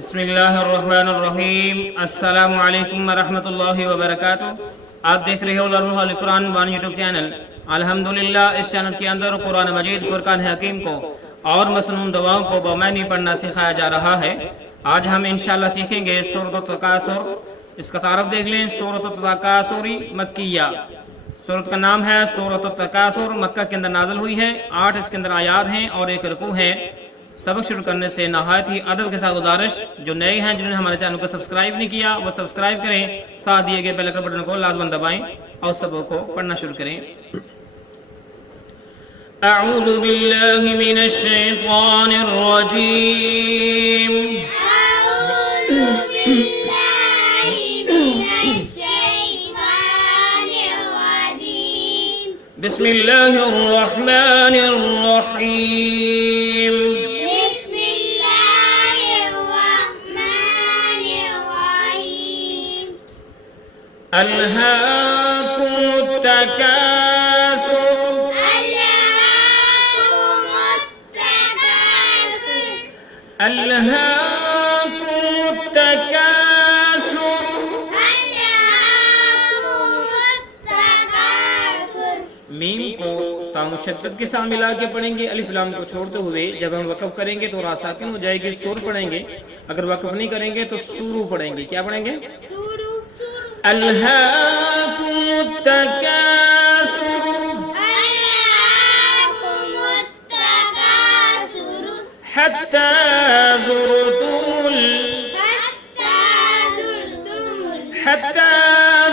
بسم اللہ الرحمن الرحیم۔ السلام علیکم ورحمۃ اللہ وبرکاتہ۔ آپ دیکھ رہے ہو دارالحال قرآن وان یوٹیوب چینل۔ الحمدللہ اس چینل کے اندر قرآن مجید فرقان حکیم کو اور مسنون دعاؤں کو بمعنی پڑھنا سکھایا جا رہا ہے۔ آج ہم انشاءاللہ سیکھیں گے سورۃ التکاثر۔ اس کا تعارف دیکھ لیں، سورۃ التکاثر مکیہ۔ سورت کا نام ہے سورۃ التکاثر، مکہ کے اندر نازل ہوئی ہے۔ 8 اس کے اندر آیات ہیں اور 1 رکوع ہے۔ سبق شروع کرنے سے نہایت ہی ادب کے ساتھ گزارش، جو نئے ہیں جنہوں نے ہمارے چینل کو سبسکرائب نہیں کیا وہ سبسکرائب کریں، ساتھ دیے گئے بیل آئیکن بٹن کو لازماً دبائیں اور سبق کو پڑھنا شروع کریں۔ اعوذ باللہ من الشیطان الرجیم۔ أعوذ بالله من الشيطان الرجيم. بسم اللہ الرحمن الرحیم۔ بسم الله الرحمن الرحيم. الہاکم التکاثر ألهاكم التكاثر. الہاکم التکاثر۔ ألهاكم التكاثر. میم کو تا مشدد کے ساتھ ملا کے پڑھیں گے، الف لام کو چھوڑتے ہوئے۔ جب ہم وقف کریں گے تو را ساکن ہو جائے گی، سور پڑھیں گے۔ اگر وقف نہیں کریں گے تو سورو پڑھیں گے۔ کیا پڑھیں گے؟ سورو. الہاکم التکاثر ألهاكم التكاثر. حتی زرتم حتی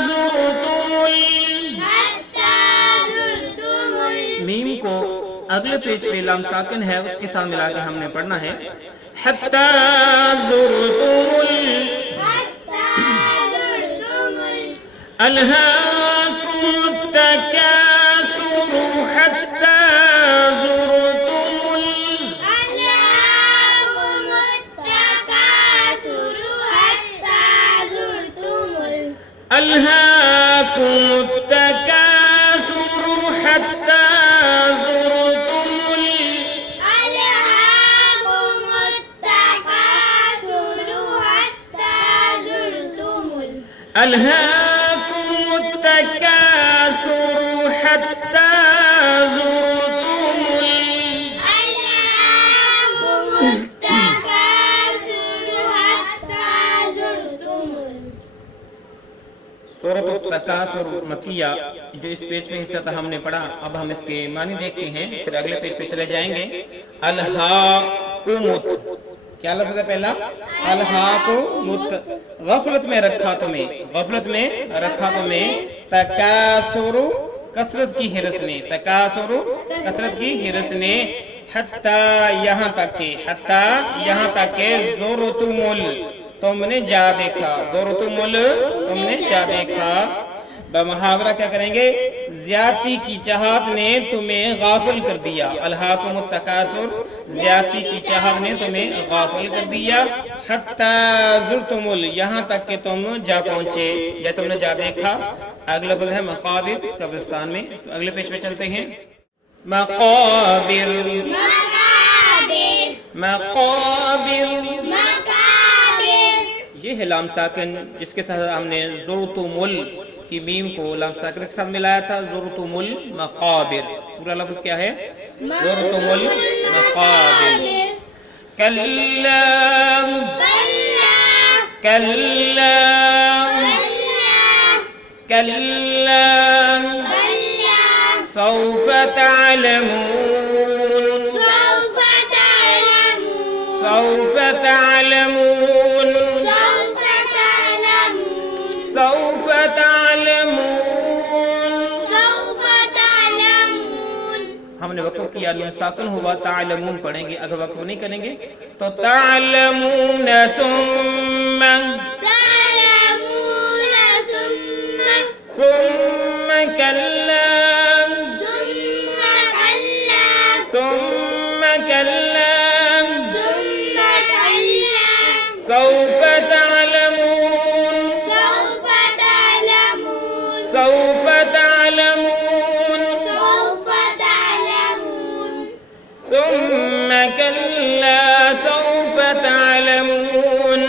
زرتم میم کو اگلے پیج پہ لام ساکن ہے، اس کے ساتھ ملا کے ہم نے پڑھنا ہے۔ حتی زرتم الہاکم التکاثر حتی زرتم الہاکم التکاثر حتی زرتم الہاکم التکاثر حتی زرتم سورۃ التکاثر مکیہ، جو اس پیج پہ حصہ تھا ہم نے پڑھا۔ اب ہم اس کے معنی دیکھتے ہیں، پھر اگلے پیج پہ چلے جائیں گے۔ الہاکمت، کیا لفظ ہے پہلا؟ الہاکمت، غفلت میں رکھا تمہیں، غفلت میں رکھا تمہیں۔ تکاثر، کثرت کی حرص نے، تکاثر کثرت کی حرص نے۔ حتی یہاں تک کہ، حتی یہاں تک کہ زرتم تم نے جا دیکھا، زرتم تم نے جا دیکھا۔ بمحاورہ کیا کریں گے؟ زیادتی کی چاہت نے تمہیں غافل کر دیا۔ الہاکم التکاثر، زیادتی کی چاہت نے تمہیں غافل کر دیا۔ حتی زرتم، یہاں تک کہ تم جا پہنچے یا تم نے جا دیکھا۔ اگلا بل ہے مقابر، قبرستان میں۔ اگلے پیج پہ چلتے ہیں۔ مقابر، مقابر، یہ ہے لام ساکن جس کے ساتھ ہم نے زرتم کی میم کو لام ساکن کے ساتھ ملایا تھا۔ زرتم المقابر، پورا لفظ کیا ہے؟ زرتم المقابر۔ کلا کلا کلا سوف تعلمون سوف تعلمون سوف تعلمون۔ ہم نے وقف کیا، نون ساکن ہوا، تعلمون پڑھیں گے۔ اگر وقف نہیں کریں گے تو تعلمون ثم ثم کلا ثم کلا سوف تعلمون سوف تعلمون ثم كلا سوف تعلمون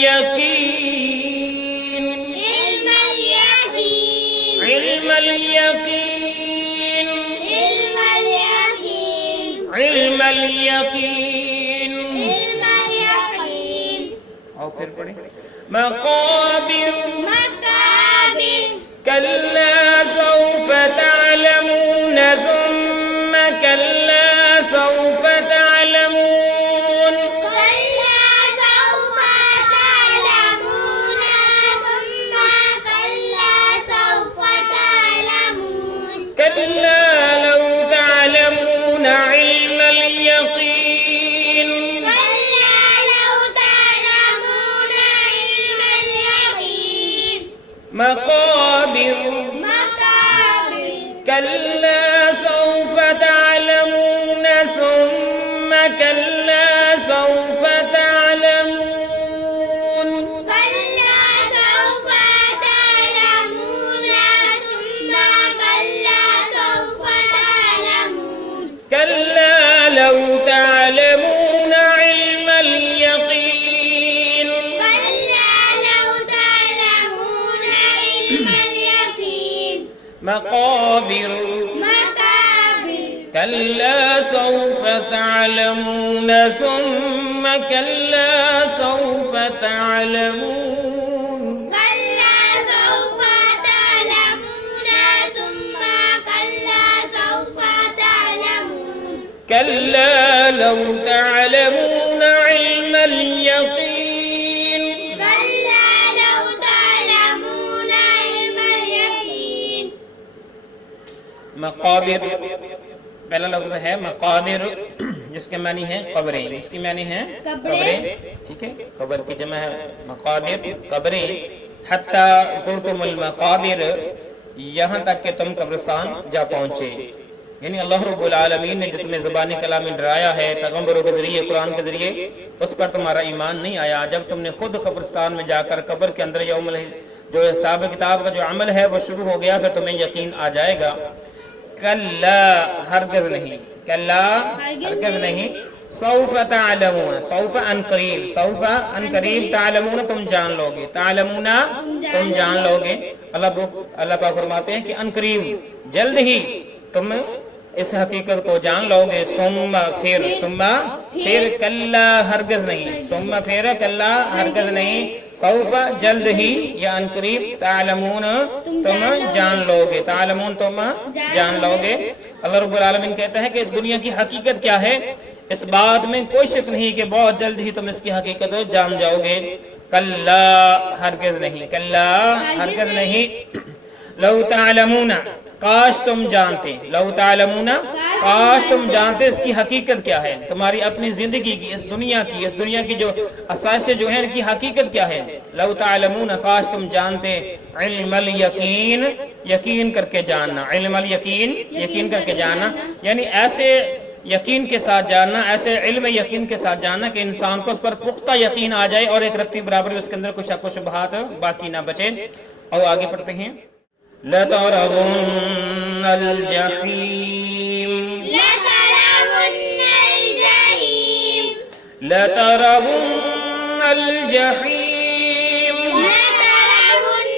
اليقين علم اليقين علم اليقين علم اليقين علم اليقين علم اليقين اور پھر پڑھیں مقابر مقابر كلا سوف تعلمون ثم كلا سوف تعلمون كلا سوف تعلمون ثم كلا سوف تعلمون كلا لو تعلمون علم اليقين كلا لو تعلمون علم اليقين مقابر مقابر كلا سوف تعلمون ثم كلا سوف تعلمون كلا سوف تعلمون ثم كلا سوف تعلمون كلا لو تعلمون علم اليقين كلا لو تعلمون علم اليقين مقابر مقابر كلا سوف تعلمون ثم كلا سوف تعلمون كلا سوف تعلمون ثم كلا سوف تعلمون كلا لو تعلمون علم اليقين كلا لو تعلمون علم اليقين مقابر پہلا لفظ ہے مقابر جس کے معنی ہے قبریں، اس کی معنی ہے قبریں، ٹھیک ہے، قبر کی جمع ہے مقابر، قبریں، حتی زرتم المقابر، یہاں تک کہ تم قبرستان جا پہنچے، یعنی اللہ رب العالمین نے جو تمہیں زبانی کلام میں ڈرایا ہے پیغمبروں کے ذریعے قرآن کے ذریعے، اس پر تمہارا ایمان نہیں آیا جب تم نے خود قبرستان میں جا کر قبر کے اندر جو حساب کتاب کا جو عمل ہے وہ شروع ہو گیا پھر تمہیں یقین آ جائے گا کلا ہرگز نہیں، کلا ہرگز نہیں، سوف تعلمون، سوف ان قریب، سوف ان قریب، تعلمون تم جان لوگے، تعلمون تم جان لوگے، اللہ پاک فرماتے ہیں کہ ان قریب جلد ہی تم اس حقیقت کو جان لوگے، ثم پھر کلا ہرگز نہیں، ثم پھر کلا ہرگز نہیں، سوف جلد ہی یا ان قریب، تعلمون تم جان لوگے، تعلمون تم جان لوگے۔ اللہ رب العالمین کہتا ہے کہ اس دنیا کی حقیقت کیا ہے، اس بات میں کوئی شک نہیں کہ بہت جلد ہی تم اس کی حقیقت جان جاؤ گے، کلا ہرگز نہیں، کلا ہرگز نہیں، لو تعلمون کاش تم جانتے، لو تعلمون کاش تم جانتے اس کی حقیقت کیا ہے، تمہاری اپنی زندگی کی، اس دنیا کی جو اساسیں جو ہیں ان کی حقیقت کیا ہے، لو تعلمون کاش تم جانتے، علم الیقین یقین کر کے جاننا، علم الیقین یقین کر کے جاننا، یعنی ایسے یقین کے ساتھ جاننا، ایسے علم یقین کے ساتھ جاننا کہ انسان کو اس پر پختہ یقین آ جائے اور ایک رتی برابر اس کے اندر کچھ شک و شبہات باقی نہ بچے۔ اور آگے پڑھتے ہیں لَتَرَوُنَّ الْجَحِيمَ لترون الجحيم لَتَرَوُنَّ الْجَحِيمَ لترون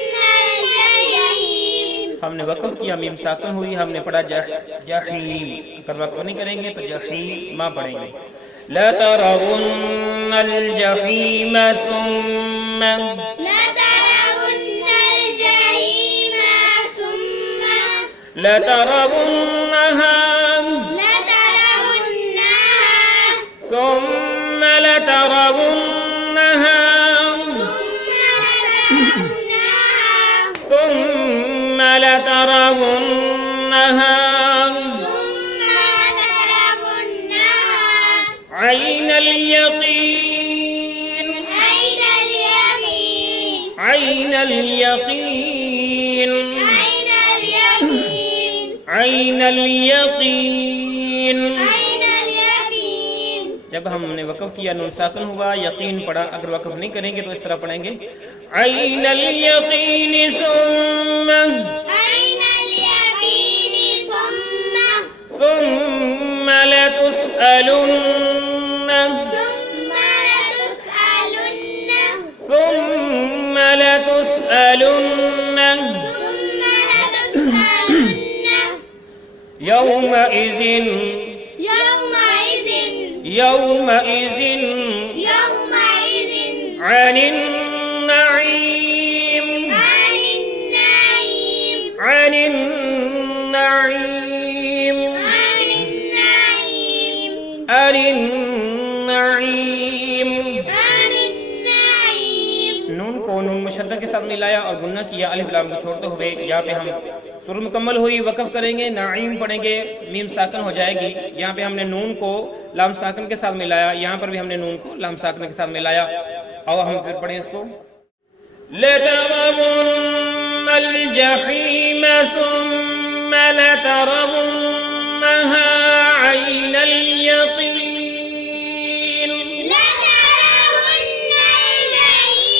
الجحيم ہم نے وقف کیا، میم ساکن ہوئی، ہم نے پڑھا جحیم، پر وقف نہیں کریں گے تو جحیم پڑھیں گے۔ لَتَرَوُنَّ الْجَحِيمَ ثُمَّ لترون الجحيم ثم لَتَرَوُنَّهَا لترونها ثُمَّ لَتَرَوُنَّهَا ثُمَّ لَتَرَوُنَّهَا عَيْنَ الْيَقِينِ عَيْنَ الْيَقِينِ عَيْنَ الْيَقِينِ جب ہم نے وقف کیا نون ساکن ہوا، یقین پڑھا، اگر وقف نہیں کریں گے تو اس طرح پڑھیں گے عَيْنَ الْيَقِينِ ثُمَّ لَتُسْأَلُنَّ يومئذ يومئذ يومئذ يومئذ عن النعيم عن النعيم عن النعيم عن النعيم عن النعيم عن النعيم نون کو نون مشدد کے ساتھ ملایا اور گنہ کیا، الف لام کو چھوڑتے ہوئے یہاں پہ ہم سورہ مکمل ہوئی، وقف کریں گے، نعیم پڑھیں گے، میم ساکن ہو جائے گی۔ یہاں پہ ہم نے نون کو لام ساکن کے ساتھ ملایا، یہاں پر بھی ہم نے نون کو لام ساکن کے ساتھ ملایا۔ اور ہم پھر پڑھیں اس کو، لَتَرَوُنَّ الْجَحِيمَ ثُمَّ لَتَرَوُنَّهَا عَيْنَ الْيَقِينِ لترون الجحيم ثم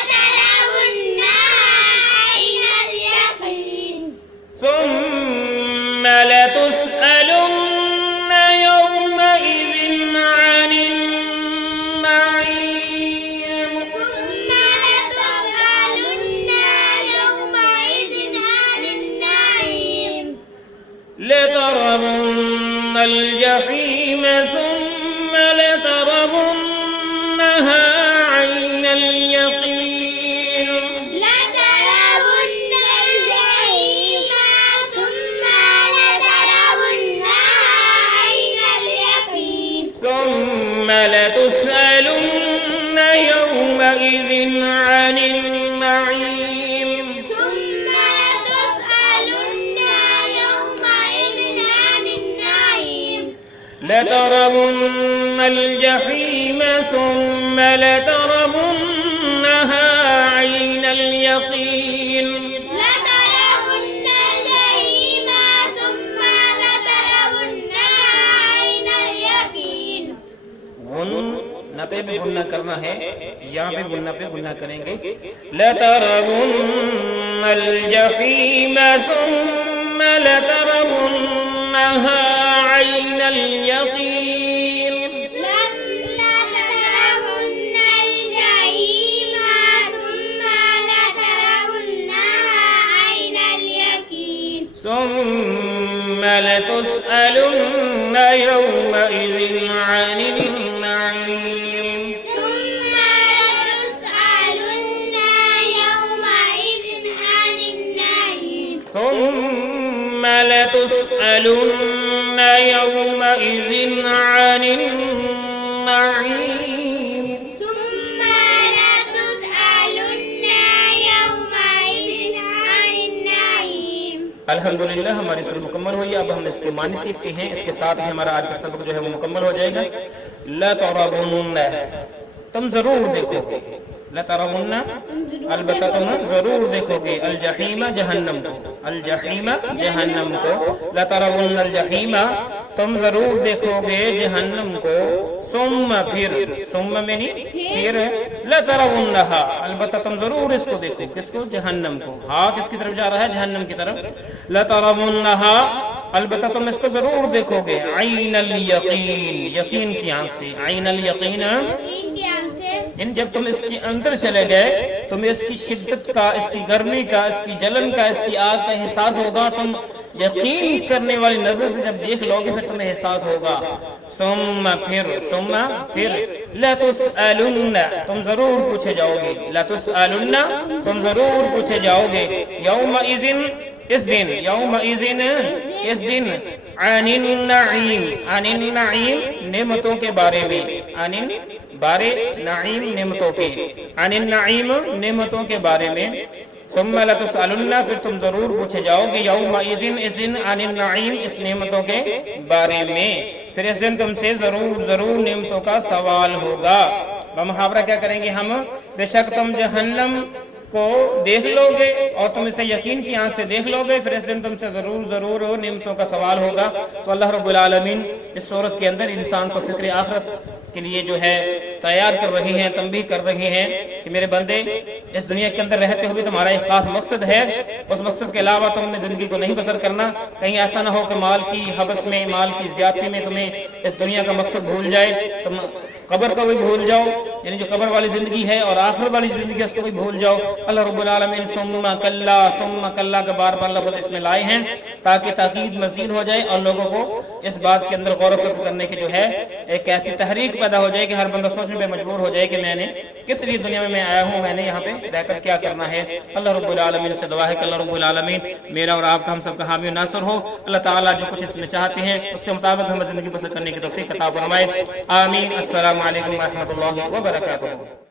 لترونها عين اليقين ثم لتسألن يومئذ عن النعيم ثم لتسألن يومئذ عن النعيم لترون الجحيم ثم لترونها عين اليقين لترون الجحيم ثم لترونها عين اليقين ثم لتسألن يومئذ عن النعيم ثم لتسألن يومئذ عن النعيم لترون الجحيم ثم لترونها عين اليقين لترون الجحيم ثم لترونها عين اليقين غنہ پہ بھی غنہ کرنا ہے، یہاں پہ غنہ کریں گے۔ لترون الجحيم ثم لترونها عين اليقين لترون الجحيم ثم لترونها عين اليقين ثم لتسألن يومئذ عن النعيم ثم لتسألن يومئذ عن النعيم ثم لتسألن يومئذ عن النعيم ثم لتسألن يومئذ عن النعيم الحمدللہ ہماری سورہ مکمل ہوئی، اب ہم اس کے معنی سیکھتے ہیں، اس کے ساتھ ہی ہمارا آج کا سبق جو ہے وہ مکمل ہو جائے گا۔ لَتَرَوُنَّ تم ضرور دیکھو گے، لَتَرَوُنَّ البتہ تم ضرور دیکھو گے، الجحیم جہنم کو، الجحیم جہنم کو، لَتَرَوُنَّ الجحیم تم ضرور دیکھو گے جہنم کو، ثم پھر، ثم میں نہیں پھر، لَتَرَوُنَّهَا البتہ تم ضرور اس کو دیکھو، کس کو؟ جہنم کو۔ ہاں کس کی طرف جا رہا ہے؟ جہنم کی طرف۔ لَتَرَوُنَّهَا البتہ تم اس کو ضرور دیکھو گے، عین الیقین یقین کی آنکھ سے، عین الیقین یقین کی آنکھ سے جب تم اس کے اندر چلے گئے تمہیں اس کی شدت کا، اس کی گرمی کا، اس کی جلن کا، اس کی آگ کا احساس ہوگا۔ تم یقین کرنے والی نظر سے جب دیکھ لو گے پھر تمہیں احساس ہوگا۔ ثم پھر لتسألن تم ضرور پوچھے جاؤ گے، لتسألن تم ضرور پوچھے جاؤ گے، یومئذ اس دن، یومئذ اس دن، عن النعیم نعمتوں کے بارے میں، عن بارے نعیم نعمتوں کے، عن النعیم نعمتوں کے بارے میں، ثم لتسألن پھر تم ضرور پوچھے جاؤ گے، یومئذ اس دن، عن النعیم اس نعمتوں کے بارے میں، پھر اس دن تم سے ضرور نعمتوں کا سوال ہوگا۔ بمحاورہ کیا کریں گے ہم؟ بے شک تم جہنم کو دیکھ لو گے اور تم اسے یقین کی آنکھ سے دیکھ لو گے، پھر اس دن تم سے ضرور نعمتوں کا سوال ہوگا۔ تو اللہ رب العالمین اس صورت کے اندر انسان کو فکر آخرت کے لیے جو ہے تیار کر رہی ہیں، تنبیہ کر رہی ہیں کہ میرے بندے اس دنیا کے اندر رہتے ہوئے تمہارا ایک خاص مقصد ہے، اس مقصد کے علاوہ تم نے زندگی کو نہیں بسر کرنا۔ کہیں ایسا نہ ہو کہ مال کی حبس میں، مال کی زیادتی میں تمہیں اس دنیا کا مقصد بھول جائے، تم قبر کو بھی بھول جاؤ، یعنی جو قبر والی زندگی ہے اور آخر والی زندگی ہے اس کو بھی بھول جاؤ۔ اللہ رب العالمین ثم کلا کے بار بار لفظ اس میں لائے ہیں تاکہ تاکید مزید ہو جائے اور لوگوں کو اس بات کے اندر غور و فکر کرنے کی جو ہے ایک ایسی تحریک پیدا ہو جائے کہ ہر بندہ سوچنے پہ مجبور ہو جائے کہ میں نے کس لیے دنیا میں آیا ہوں، میں نے یہاں پہ رہ کر کیا کرنا ہے۔ اللہ رب العالمین سے دعا ہے کہ اللہ رب العالمین میرا اور آپ کا ہم سب کا حامی و ناصر ہو۔ اللہ تعالیٰ جو کچھ اس میں چاہتے ہیں اس کے مطابق ہمیں زندگی بسر کرنے کی توفیق عطا فرمائے۔ آمین۔ السلام علیکم ورحمۃ اللہ وبرکاتہ۔